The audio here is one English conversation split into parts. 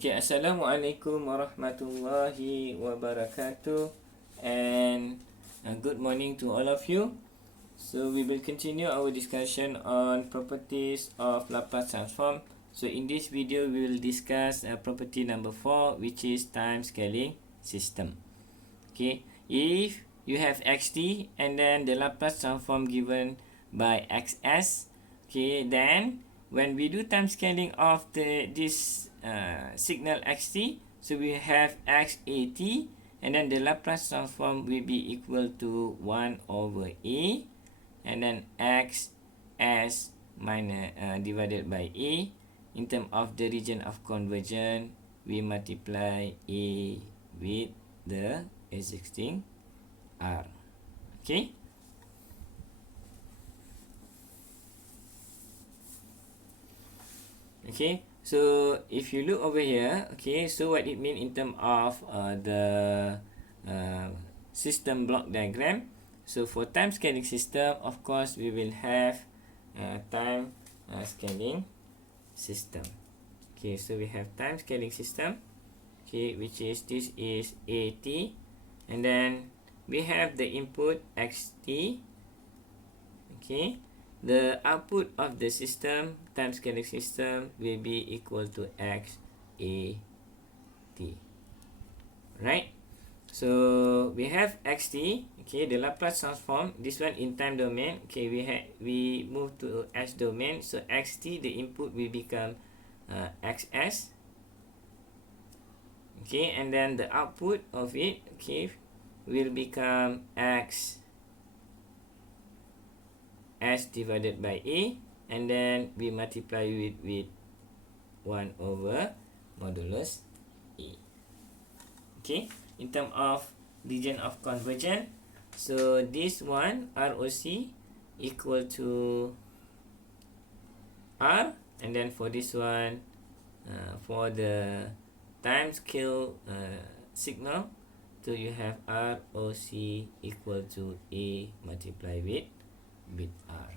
Okay, Assalamualaikum warahmatullahi wabarakatuh, and good morning to all of you. So we will continue our discussion on properties of Laplace transform. So in this video we will discuss property number 4, which is time scaling system. Okay, if you have xt and then the Laplace transform given by xs, okay, then when we do time scaling of this signal xt, so we have xat, and then the Laplace transform will be equal to 1 over a, and then x s minus divided by a. In terms of the region of convergence, we multiply a with the existing r. Okay. Okay, so if you look over here, okay, so what it means in terms of the system block diagram. So for time scaling system, of course, we will have time scaling system. Okay, so we have time scaling system, okay, which is this is at, and then we have the input xt, okay. The output of the system, time scaling system, will be equal to x a t. Right? So we have xt, okay, the Laplace transform, this one in time domain, okay, we move to s domain, so xt, the input will become xs, okay, and then the output of it, okay, will become x s divided by a, and then we multiply it with 1 over modulus a. Okay, in terms of region of convergence, so this one ROC equal to R, and then for this one for the time scale signal, so you have ROC equal to A multiplied with R.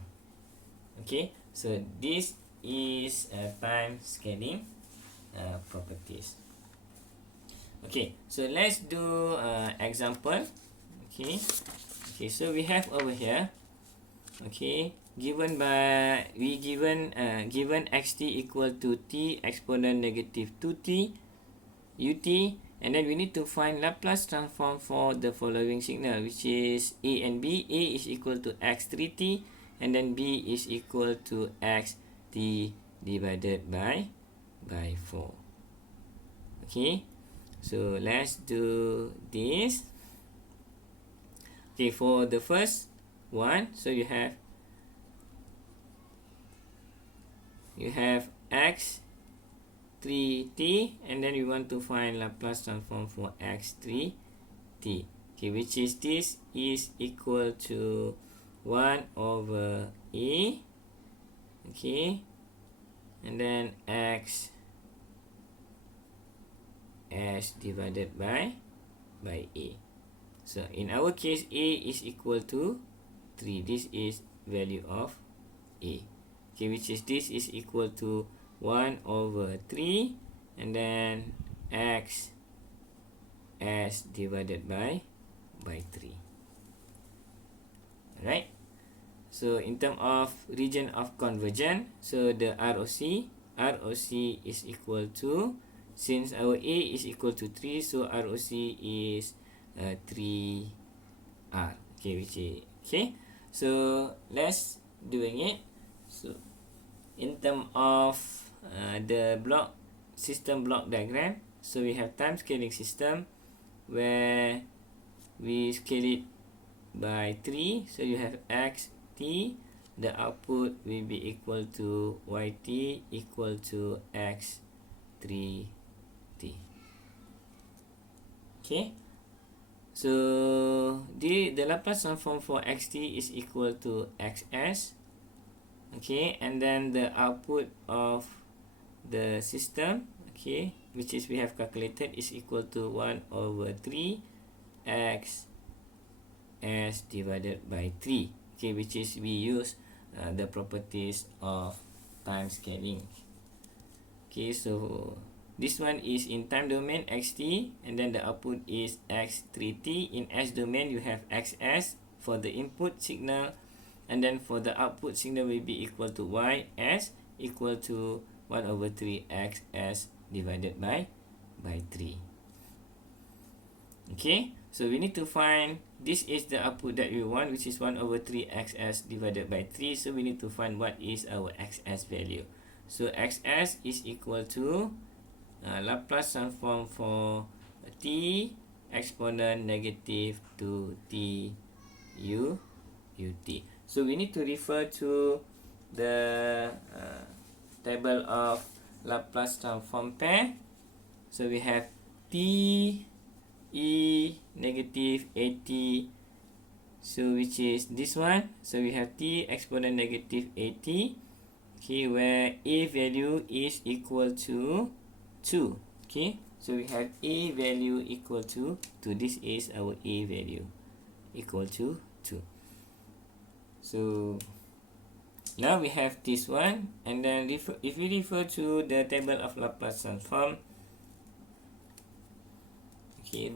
Okay, so this is time scaling properties. Okay, so let's do example. Okay, so we have over here, okay, given xt equal to t exponent negative 2t ut, and then we need to find Laplace transform for the following signal, which is a and b. A is equal to x3t, and then b is equal to xt divided by 4. Okay, so let's do this. Okay, for the first one, so you have x 3t, and then we want to find Laplace transform for x3t, okay, which is this is equal to 1 over a, okay, and then x s divided by a. So in our case, a is equal to 3. This is value of a, okay, which is this is equal to 1 over 3, and then x s divided by 3. Alright, so in terms of region of convergence, so the ROC is equal to, since our a is equal to 3, so ROC is 3r, okay, which is okay. So let's doing it. So in terms of the block system block diagram, so we have time scaling system where we scale it by 3, so you have xt, the output will be equal to yt equal to x3t. Okay, so the Laplace transform for xt is equal to xs, okay, and then the output of the system, okay, which is we have calculated, is equal to 1 over 3 x s divided by 3, okay, which is we use the properties of time scaling. Okay, so this one is in time domain xt, and then the output is x3t. In s domain you have xs for the input signal, and then for the output signal will be equal to ys equal to 1 over 3 xs divided by 3. Okay, so we need to find, this is the output that we want, which is 1 over 3 xs divided by 3. So we need to find what is our xs value. So xs is equal to Laplace transform for t exponent negative to t u ut. So we need to refer to the table of Laplace transform pair. So we have t e negative at, so which is this one. So we have t exponent negative at, okay, where a value is equal to 2. Okay, so we have a value equal to 2. This is our a value equal to 2. So now we have this one, and then if we refer to the table of Laplace transform, okay,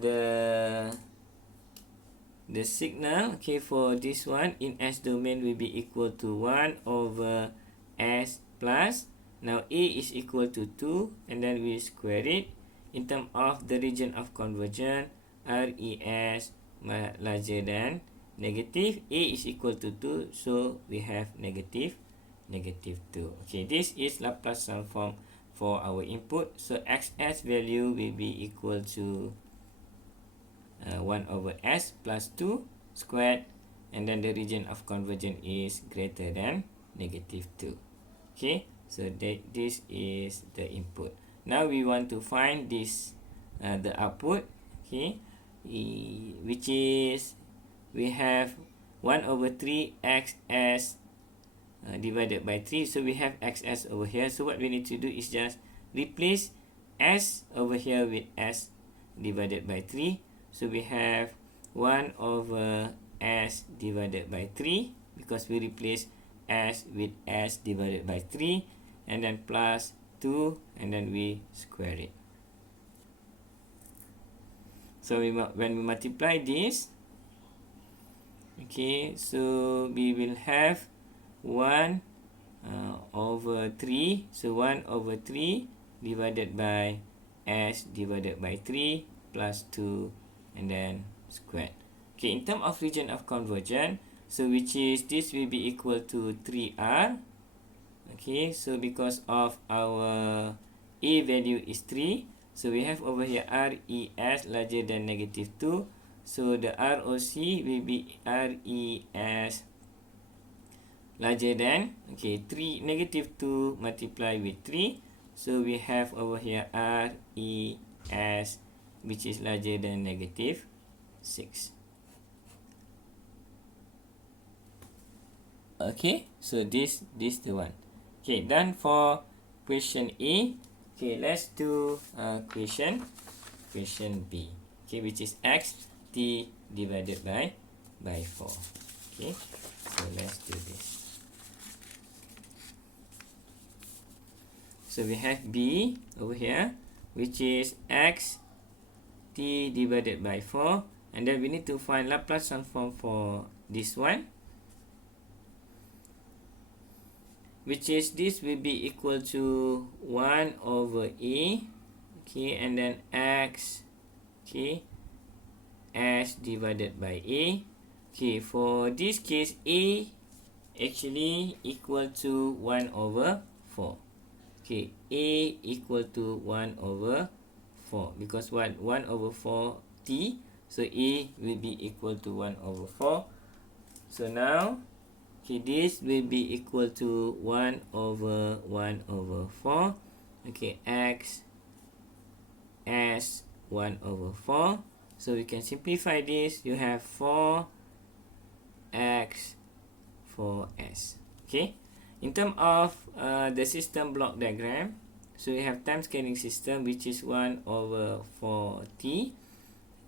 the signal, okay, for this one in s domain will be equal to 1 over s plus, now a is equal to 2, and then we square it. In terms of the region of convergence, res larger than negative, a is equal to 2, so we have negative 2. Okay, this is Laplace transform for our input. So xs value will be equal to 1 over s plus 2 squared, and then the region of convergence is greater than negative 2. Okay, so this is the input. Now we want to find this the output, okay, which is we have 1 over 3 xs divided by 3. So we have xs over here. So what we need to do is just replace s over here with s divided by 3. So we have 1 over s divided by 3, because we replace s with s divided by 3, and then plus 2, and then we square it. So when we multiply this, okay, so we will have 1 over 3. So 1 over 3 divided by s divided by 3 plus 2, and then squared. Okay, in terms of region of convergence, so which is this will be equal to 3r. Okay, so because of our a value is 3, so we have over here res larger than negative 2. So the ROC will be res larger than, okay, 3 negative 2 multiplied with 3. So we have over here res, which is larger than negative 6. Okay, so this the one. Okay, done for question A. Okay, let's do question B. Okay, which is x t divided by 4. Okay, so let's do this. So we have B over here, which is x t divided by 4, and then we need to find Laplace transform for this one, which is this will be equal to 1 over a, okay, and then x, okay, s divided by a. Okay, for this case a actually equal to 1 over 4. Okay, a equal to 1 over 4, because 1 over 4 t, so a will be equal to 1 over 4. So now, okay, this will be equal to 1 over 4. Okay, x s 1 over 4. So we can simplify this. You have 4x 4s. Okay, in terms of the system block diagram, so we have time scaling system, which is 1 over 4t,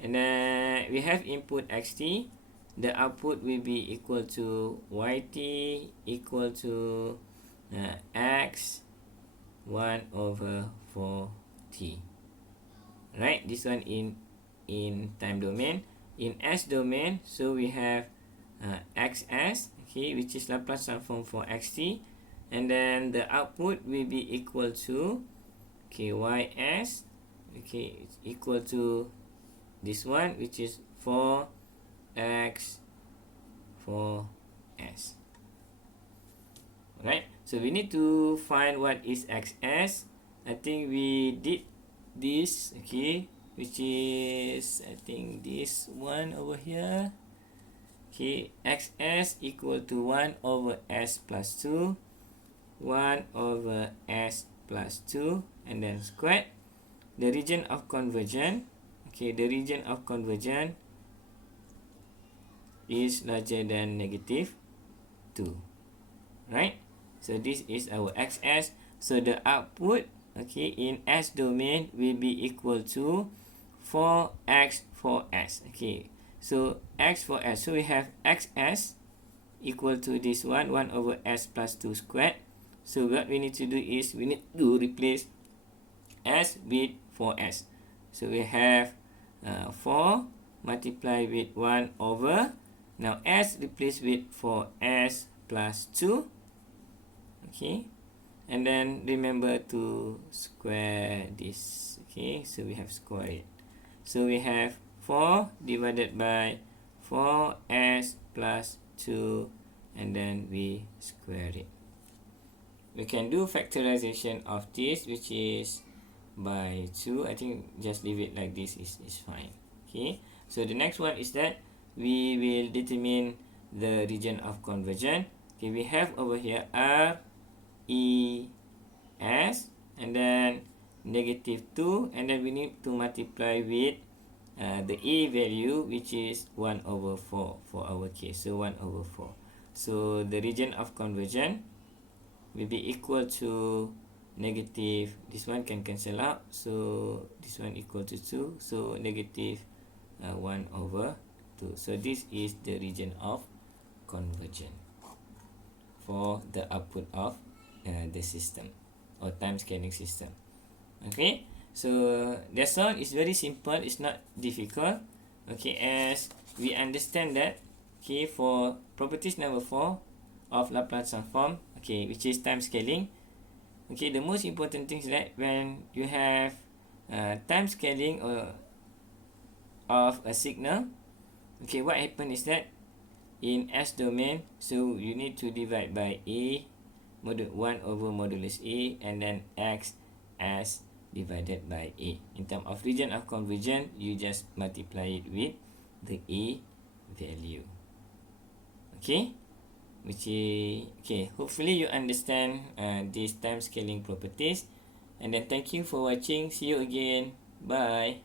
and then we have input xt. The output will be equal to yt equal to x 1 over 4t. t. Right, this one in time domain. In S domain, so we have xs, okay, which is Laplace transform for xt, and then the output will be equal to, okay, ys, okay, it's equal to this one, which is 4x 4s. Right, so we need to find what is xs. I think we did this, okay, which is, I think, this one over here. Okay, xs equal to 1 over s plus 2, 1 over s plus 2, and then squared. The region of convergence, okay, the region of convergence is larger than negative 2. Right, so this is our xs. So the output, okay, in S domain will be equal to 4x 4s. Okay, so x 4s. So we have xs equal to this one, 1 over s plus 2 squared. So what we need to do is we need to replace s with 4s. So we have 4 multiplied with 1 over. Now s replaced with 4s plus 2. Okay, and then remember to square this. Okay, so we have square it. So we have 4 divided by 4s plus 2, and then we square it. We can do factorization of this, which is by 2. I think just leave it like this is fine. Okay, so the next one is that we will determine the region of convergence. Okay, we have over here R E S, and then negative 2, and then we need to multiply with the A value, which is 1 over 4 for our case. So 1 over 4. So the region of convergence will be equal to negative, this one can cancel out, so this one equal to 2, so negative 1 over 2. So this is the region of convergence for the output of the system or time scaling system. Okay, so that's all. It's very simple, it's not difficult. Okay, as we understand that, okay, for properties number 4 of Laplace transform, okay, which is time scaling, okay, the most important thing is that when you have time scaling or of a signal, okay, what happens is that in S domain, so you need to divide by A 1 over modulus A, and then x as divided by A. In terms of region of convergence, you just multiply it with the A value. Okay, which is, okay, hopefully you understand these time scaling properties, and then thank you for watching. See you again. Bye.